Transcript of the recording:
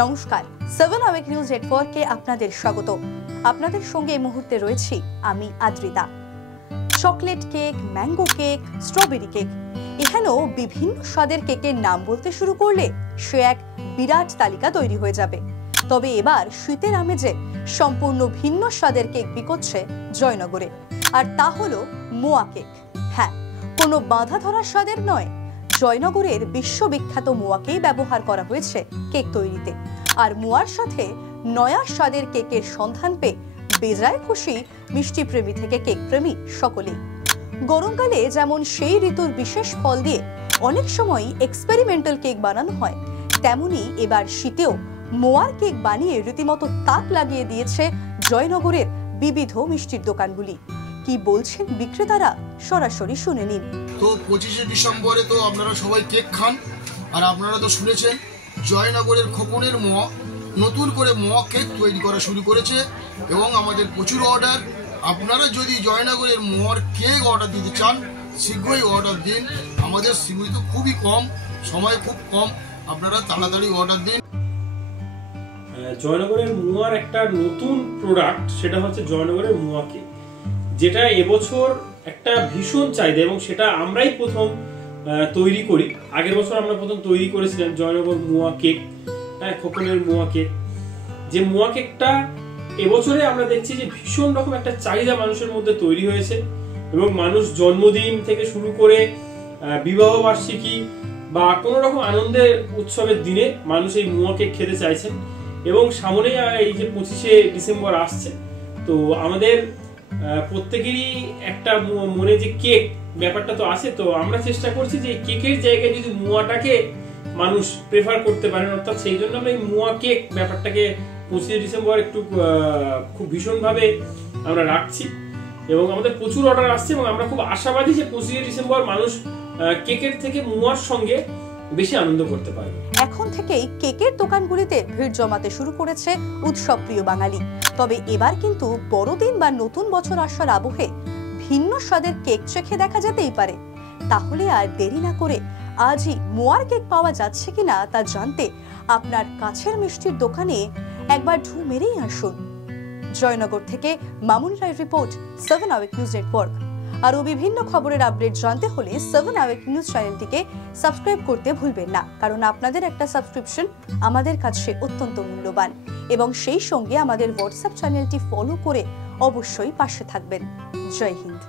নমস্কার, 7 hour news নেটওয়ার্কে আপনাদের স্বাগত। আপনাদের সঙ্গে এই মুহূর্তে রয়েছি আমি Adrita. Chocolate cake, mango cake, strawberry cake, এখানেও বিভিন্ন স্বাদের কেকের নাম বলতে শুরু করলে সে এক বিরাট তালিকা তৈরি হয়ে যাবে। তবে এবার শীতের আমেজে সম্পূর্ণ ভিন্ন স্বাদের কেক বিকোচ্ছে জয়নগরে, আর তা হলো মোয়া কেক। হ্যাঁ, কোনো বাঁধা ধরা স্বাদের নয়, জয়নগরের বিশ্ববিখ্যাত মোয়াকেই ব্যবহার করা হয়েছে কেক তৈরিতে। আর মোয়ার সাথে নয়া স্বাদের কেকের সন্ধান পেয়ে বেজায় খুশি মিষ্টি প্রেমী থেকে কেক প্রেমী সকলেই। গরমকালে যেমন সেই ঋতুর বিশেষ ফল দিয়ে অনেক সময় এক্সপেরিমেন্টাল কেক বানানো হয়, তেমনি এবার শীতেও মোয়ার কেক বানিয়ে রীতিমতো তাক লাগিয়ে দিয়েছে জয়নগরের বিবিধ মিষ্টির দোকানগুলি। কি বলছেন বিক্রেতারা, সরাসরি শুনে নিন। তো 25শে ডিসেম্বরে তো আপনারা সবাই কেক খান, আর আপনারা তো শুনেছেন জয়নগরের খোকনের মোয়া নতুন করে মোয়া কেক তৈরি করা শুরু করেছে এবং আমাদের প্রচুর অর্ডার। আপনারা যদি জয়নগরের মোয়ার কেক অর্ডার দিতে চান শীঘ্রই অর্ডার দিন। আমাদের সীমিত খুবই কম, সময় খুব কম, আপনারা তাড়াতাড়ি অর্ডার দিন। জয়নগরের মোয়ার একটা নতুন প্রোডাক্ট, সেটা হচ্ছে জয়নগরের মোয়া কেক, যেটা এবছর একটা ভীষণ চাহিদা এবং সেটা আমরাই প্রথম তৈরি করি। আগের বছর আমরা প্রথম তৈরি করেছিলাম জয়নগর মোয়া কেক, হ্যাঁ, খোকনের মোয়া কেক। যে মোয়া কেকটা এবছরে আমরা দেখছি যে ভীষণ রকম একটা চাহিদা মানুষের মধ্যে তৈরি হয়েছে এবং মানুষ জন্মদিন থেকে শুরু করে বিবাহ বার্ষিকী বা কোনো রকম আনন্দের উৎসবের দিনে মানুষ এই মোয়া কেক খেতে চাইছেন। এবং সামনে এই যে 25শে ডিসেম্বর আসছে, তো আমাদের প্রত্যেকেরই একটা মনে যে কেক ব্যাপারটা তো আছে, তো আমরা চেষ্টা করছি যে কেকের জায়গায় যদি মোয়াটাকে মানুষ প্রেফার করতে পারেন, অর্থাৎ সেই জন্য আমরা এই মোয়া কেক ব্যাপারটাকে 25শে ডিসেম্বর একটু খুব ভীষণভাবে আমরা রাখছি এবং আমাদের প্রচুর অর্ডার আসছে এবং আমরা খুব আশাবাদী যে 25শে ডিসেম্বর মানুষ কেকের থেকে মোয়ার সঙ্গে বেশি আনন্দ করতে পারবে। এখন থেকেই কেকের দোকানগুলিতে ভিড় জমাতে শুরু করেছে উৎসব প্রিয় বাঙালি। তবে এবার কিন্তু বড়দিন বা নতুন বছর আসার আবহে ভিন্ন স্বাদের কেক চেখে দেখা যেতেই পারে। তাহলে আর দেরি না করে আজই মোয়ার কেক পাওয়া যাচ্ছে কিনা তা জানতে আপনার কাছের মিষ্টির দোকানে একবার ঢু মেরেই আসুন। জয়নগর থেকে মামুন রায়ের রিপোর্ট, 7 আওয়ার নিউজ নেটওয়ার্ক। আরও বিভিন্ন খবরের আপডেট জানতে হলে 7 আওয়ার নিউজ চ্যানেলটিকে সাবস্ক্রাইব করতে ভুলবেন না, কারণ আপনাদের একটা সাবস্ক্রিপশন আমাদের কাছে অত্যন্ত মূল্যবান। এবং সেই সঙ্গে আমাদের হোয়াটসঅ্যাপ চ্যানেলটি ফলো করে অবশ্যই পাশে থাকবেন। জয় হিন্দ।